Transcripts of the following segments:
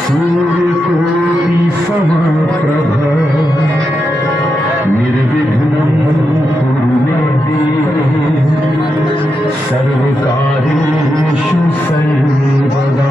सूर्यकोटि समप्रभ निर्विघ्नं कुरु मे देव सर्वकार्येषु सर्वदा।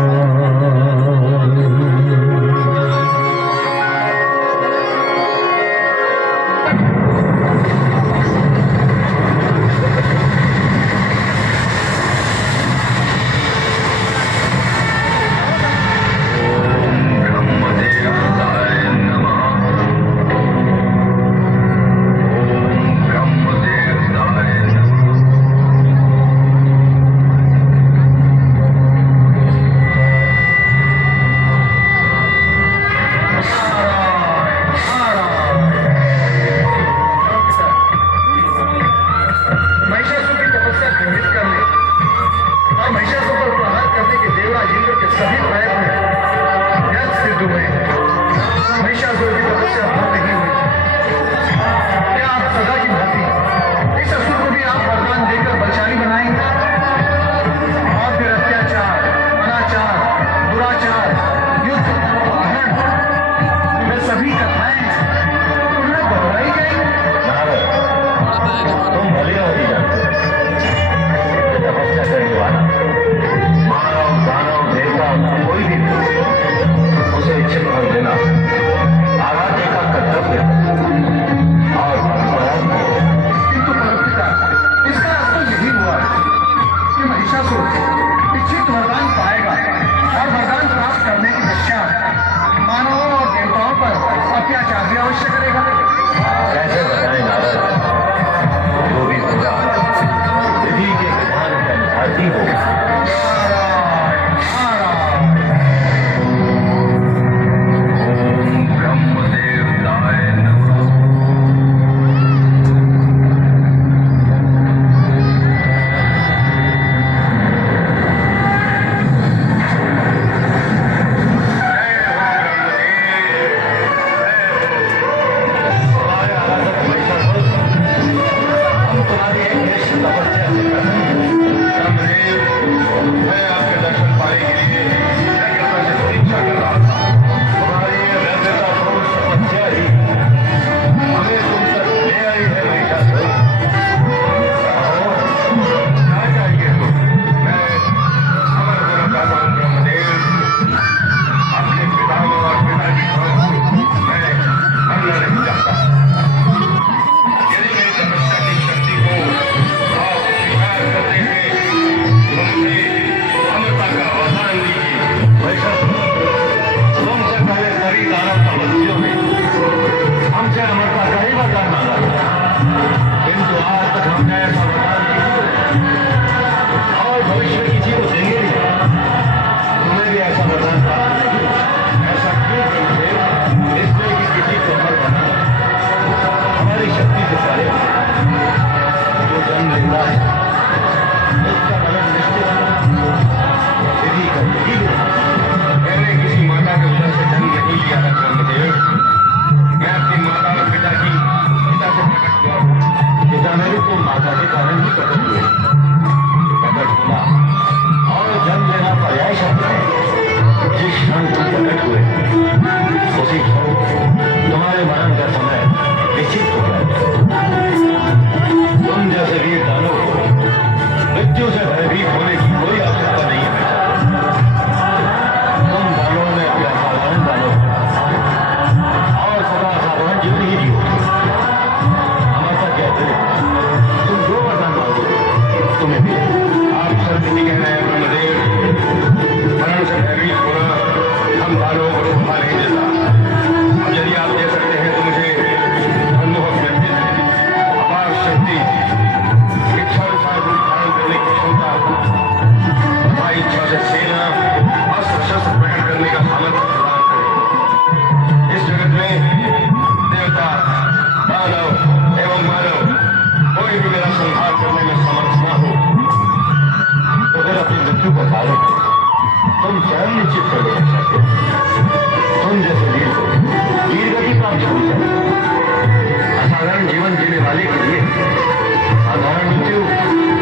साधारण मृत्यु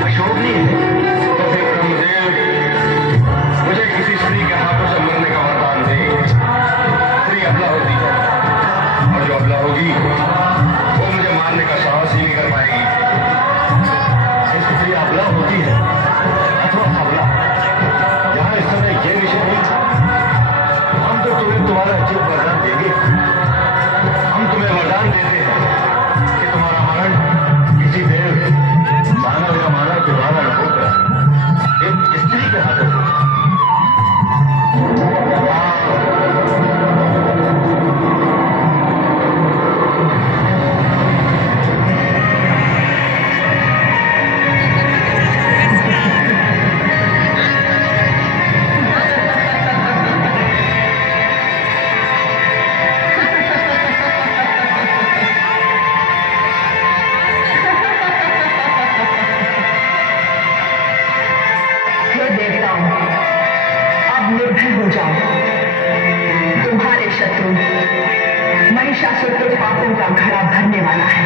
अशोभनीय है, तो फिर ब्रह्मदेव मुझे किसी स्त्री के हाथों से मरने का वरदान दे। स्त्री अबला होती है और जो अबला होगी वो मुझे मारने का साहस ही नहीं कर पाएगी। स्त्री अबला होती है अथवा अबला, यहाँ इस समय ये विषय नहीं। हम तो तुम्हें तुम्हारा उचित वरदान देंगे। हम तुम्हें वरदान देते हैं कि तुम्हारा मरण किसी देव दानव या मानव के द्वारा न होगा, एक स्त्री के हाथों से। हो जाओ, तुम्हारे शत्रु महिषासुर के पापों का घड़ा भरने वाला है।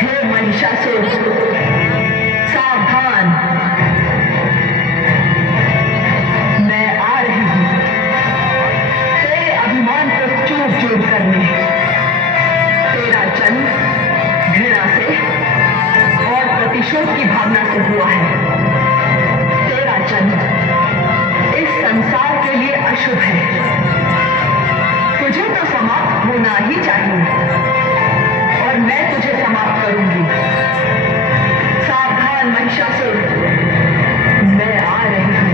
हे महिषासुर, सावधान, मैं आ रही हूं तेरे अभिमान को चूर चूर करने। तेरा जन्म घृणा से और प्रतिशोध की भावना से हुआ है। इस संसार के लिए अशुभ है। तुझे तो समाप्त होना ही चाहिए और मैं तुझे समाप्त करूंगी। सावधान महिषासुर, मैं आ रही हूं।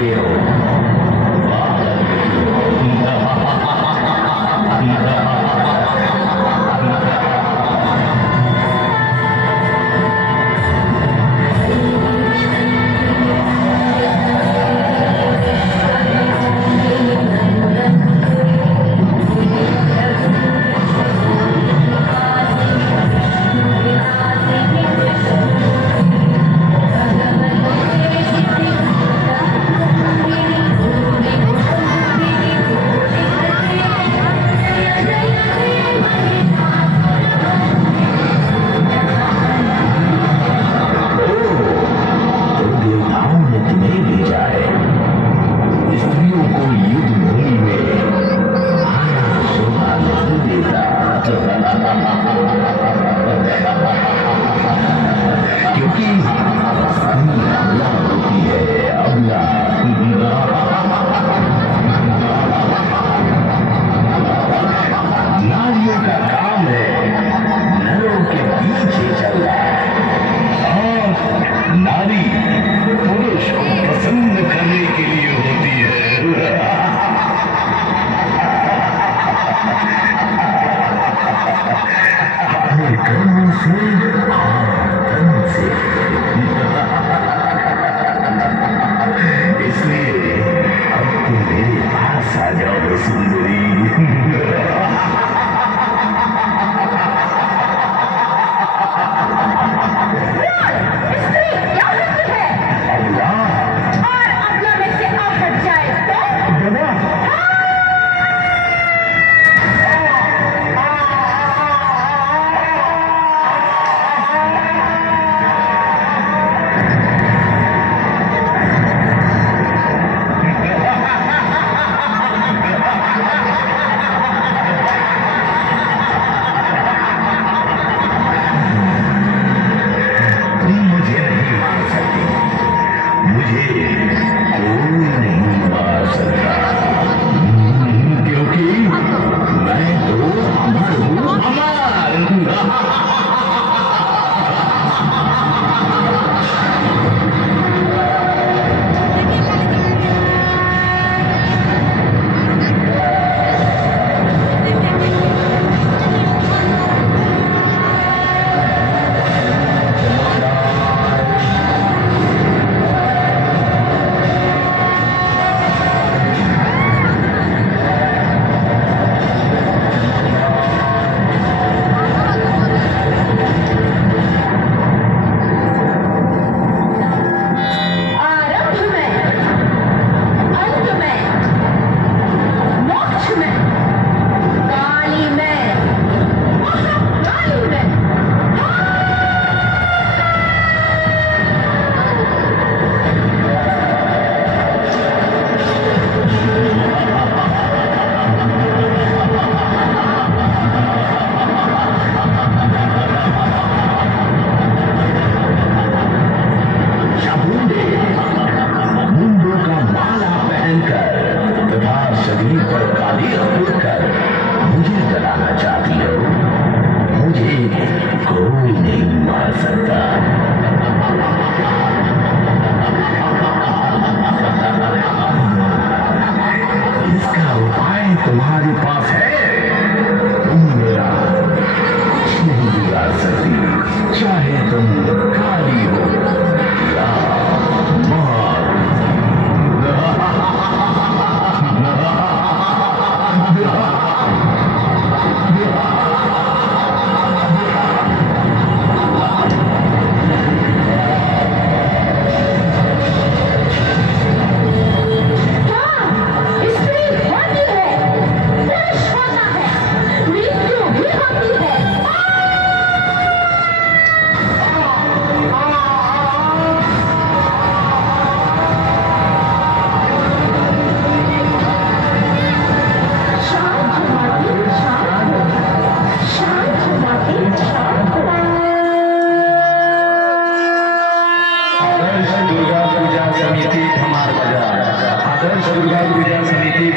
सकते हो। तो देवताओं ने तुम्हें भेजा है स्त्रियों को युद्ध भूमि में आना शोभा नहीं देता, क्योंकि स्त्री अबला होती है, अबला। नारियों का काम है नरों के पीछे चलना, और नारी पुरुष को पसंद करने के लिए होती है। अपने कर्मों से और धन से। इसलिए अब तुम मेरे पास आ जाओ सुंदरी। स्त्री क्या करती है? अबला, और अपना में से आहट जाए तो तुम मुझे नहीं मार सकती, मुझे कोई नहीं मार सकता, क्योंकि मैं तो अमर हूँ, अमर। आरंभ में, अंत में, मोक्ष में, काली में, महाकाली में। चामुंडे मुंडों का माला पहनकर तथा शरीर पर काली कर मुझे जलाना चाहती हो, मुझे कोई नहीं मार सकता। इसका उपाय तुम्हारे पास है, तुम मेरा कुछ नहीं बिगाड़ सकती, चाहे तुम काली हो या मार। स्त्री होती है, पुरुष होता है, मृत्यु भी होती है। शांत हो माती, शांत हो, शांत हो माती, शांत हो। आदर्श दुर्गा पूजा समिति धमार बाजार, आदर्श दुर्गा पूजा समिति